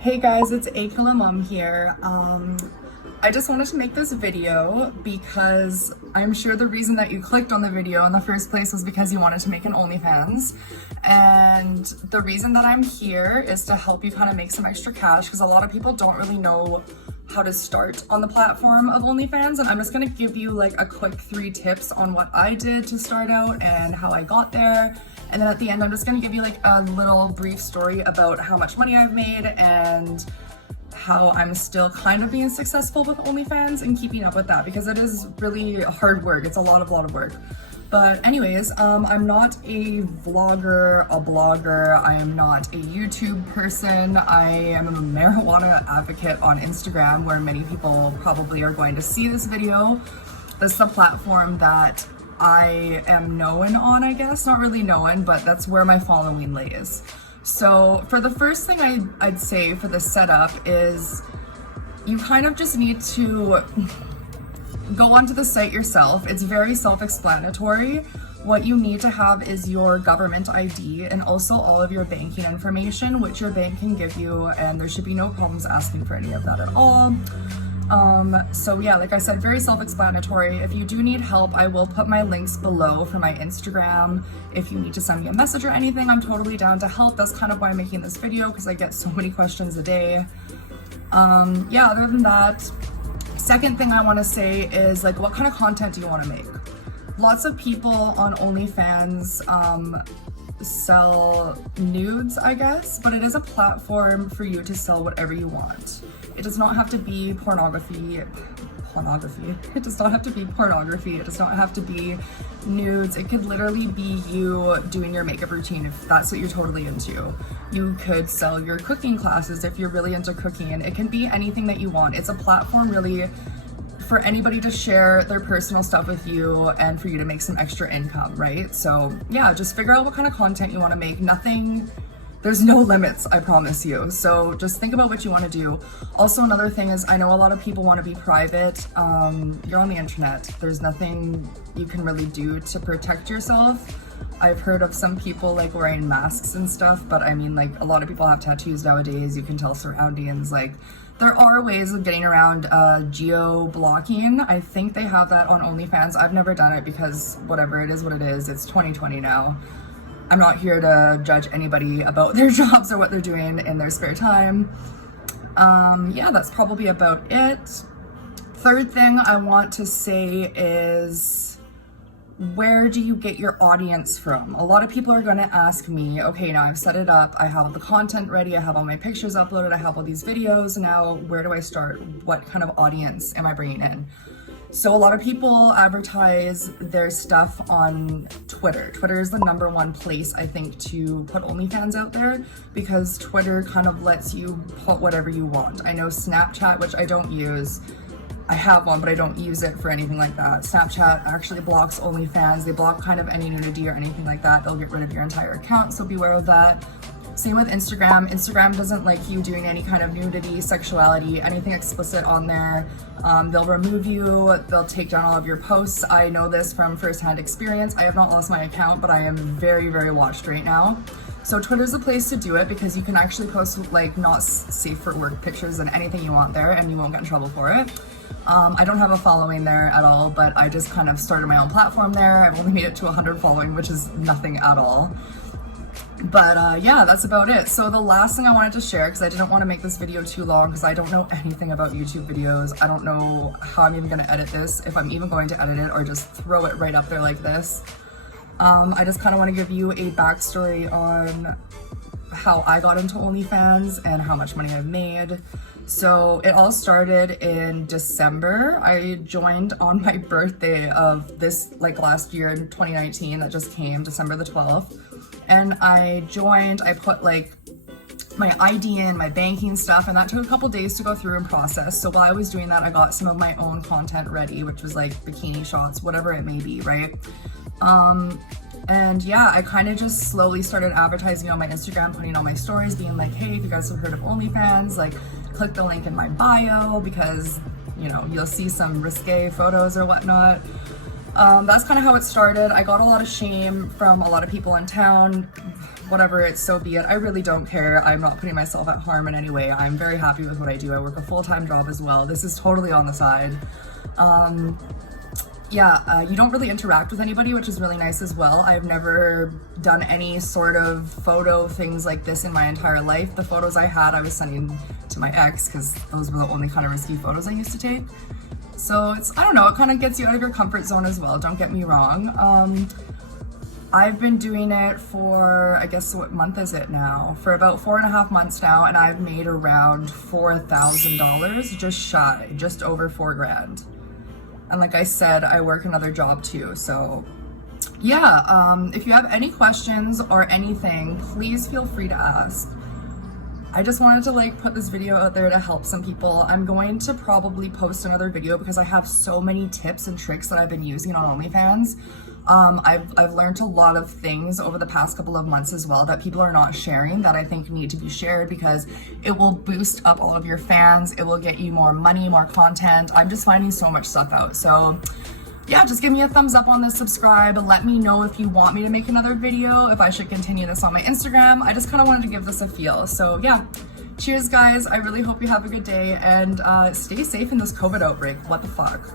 Hey guys, it's Akila Mom here. I just wanted to make this video because I'm sure the reason that you clicked on the video in the first place was because you wanted to make an OnlyFans. And the reason that I'm here is to help you kind of make some extra cash because a lot of people don't really know how to start on the platform of OnlyFans. And I'm just gonna give you like a quick 3 tips on what I did to start out and how I got there. And then at the end, I'm just gonna give you like a little brief story about how much money I've made and how I'm still kind of being successful with OnlyFans and keeping up with that because it is really hard work. It's a lot of work. But anyways, I'm not a vlogger, a blogger. I am not a YouTube person. I am a marijuana advocate on Instagram where many people probably are going to see this video. This is the platform that I am known on, I guess. Not really known, but that's where my following lays. So for the first thing I'd say for the setup is you kind of just need to go onto the site yourself. It's very self-explanatory. What you need to have is your government ID and also all of your banking information, which your bank can give you, and there should be no problems asking for any of that at all. So yeah, like I said, very self-explanatory. If you do need help, I will put my links below for my Instagram. If you need to send me a message or anything, I'm totally down to help. That's kind of why I'm making this video because I get so many questions a day. Yeah, other than that, second thing I want to say is like, what kind of content do you want to make? Lots of people on OnlyFans sell nudes, I guess, but it is a platform for you to sell whatever you want. It does not have to be pornography. It does not have to be pornography. It does not have to be nudes. It could literally be you doing your makeup routine if that's what you're totally into. You could sell your cooking classes if you're really into cooking. It can be anything that you want. It's a platform really for anybody to share their personal stuff with you and for you to make some extra income, right? So yeah, just figure out what kind of content you want to make. There's no limits, I promise you. So just think about what you want to do. Also, another thing is I know a lot of people want to be private. You're on the internet. There's nothing you can really do to protect yourself. I've heard of some people like wearing masks and stuff, but I mean like a lot of people have tattoos nowadays. You can tell surroundings. Like there are ways of getting around geo-blocking. I think they have that on OnlyFans. I've never done it because whatever, it is what it is. It's 2020 now. I'm not here to judge anybody about their jobs or what they're doing in their spare time. Yeah, that's probably about it. Third thing I want to say is, where do you get your audience from? A lot of people are gonna ask me, okay, now I've set it up, I have the content ready, I have all my pictures uploaded, I have all these videos, now where do I start? What kind of audience am I bringing in? So a lot of people advertise their stuff on Twitter. Twitter is the #1 place, I think, to put OnlyFans out there because Twitter kind of lets you put whatever you want. I know Snapchat, which I don't use, I have one, but I don't use it for anything like that. Snapchat actually blocks OnlyFans. They block kind of any nudity or anything like that. They'll get rid of your entire account, so beware of that. Same with Instagram. Instagram doesn't like you doing any kind of nudity, sexuality, anything explicit on there. They'll remove you, they'll take down all of your posts. I know this from firsthand experience. I have not lost my account, but I am very, very watched right now. So Twitter's the place to do it because you can actually post like not safe for work pictures and anything you want there and you won't get in trouble for it. I don't have a following there at all, but I just kind of started my own platform there. I've only made it to 100 following, which is nothing at all. But yeah, that's about it. So the last thing I wanted to share, because I didn't want to make this video too long because I don't know anything about YouTube videos. I don't know how I'm even going to edit this, if I'm even going to edit it or just throw it right up there like this. I just kind of want to give you a backstory on how I got into OnlyFans and how much money I've made. So it all started in December. I joined on my birthday of this like last year in 2019 that just came, December the 12th. And I joined, I put like my ID in, my banking stuff, and that took a couple days to go through and process. So while I was doing that, I got some of my own content ready, which was like bikini shots, whatever it may be, right? And yeah, I kind of just slowly started advertising on my Instagram, putting on my stories, being like, hey, if you guys have heard of OnlyFans, like click the link in my bio because, you know, you'll see some risque photos or whatnot. That's kind of how it started. I got a lot of shame from a lot of people in town. Whatever, it's so be it. I really don't care. I'm not putting myself at harm in any way. I'm very happy with what I do. I work a full-time job as well. This is totally on the side. You don't really interact with anybody, which is really nice as well. I've never done any sort of photo things like this in my entire life. The photos I had, I was sending to my ex because those were the only kind of risky photos I used to take. So it's, I don't know, it kind of gets you out of your comfort zone as well, don't get me wrong. I've been doing it for, I guess, what month is it now? For about 4.5 months now, and I've made around $4,000, just over 4 grand. And like I said, I work another job too, so yeah, if you have any questions or anything, please feel free to ask. I just wanted to like put this video out there to help some people. I'm going to probably post another video because I have so many tips and tricks that I've been using on OnlyFans. I've learned a lot of things over the past couple of months as well that people are not sharing that I think need to be shared because it will boost up all of your fans. It will get you more money, more content. I'm just finding so much stuff out. So yeah, just give me a thumbs up on this, subscribe. Let me know if you want me to make another video, if I should continue this on my Instagram. I just kind of wanted to give this a feel. So yeah, cheers guys. I really hope you have a good day and stay safe in this COVID outbreak. What the fuck?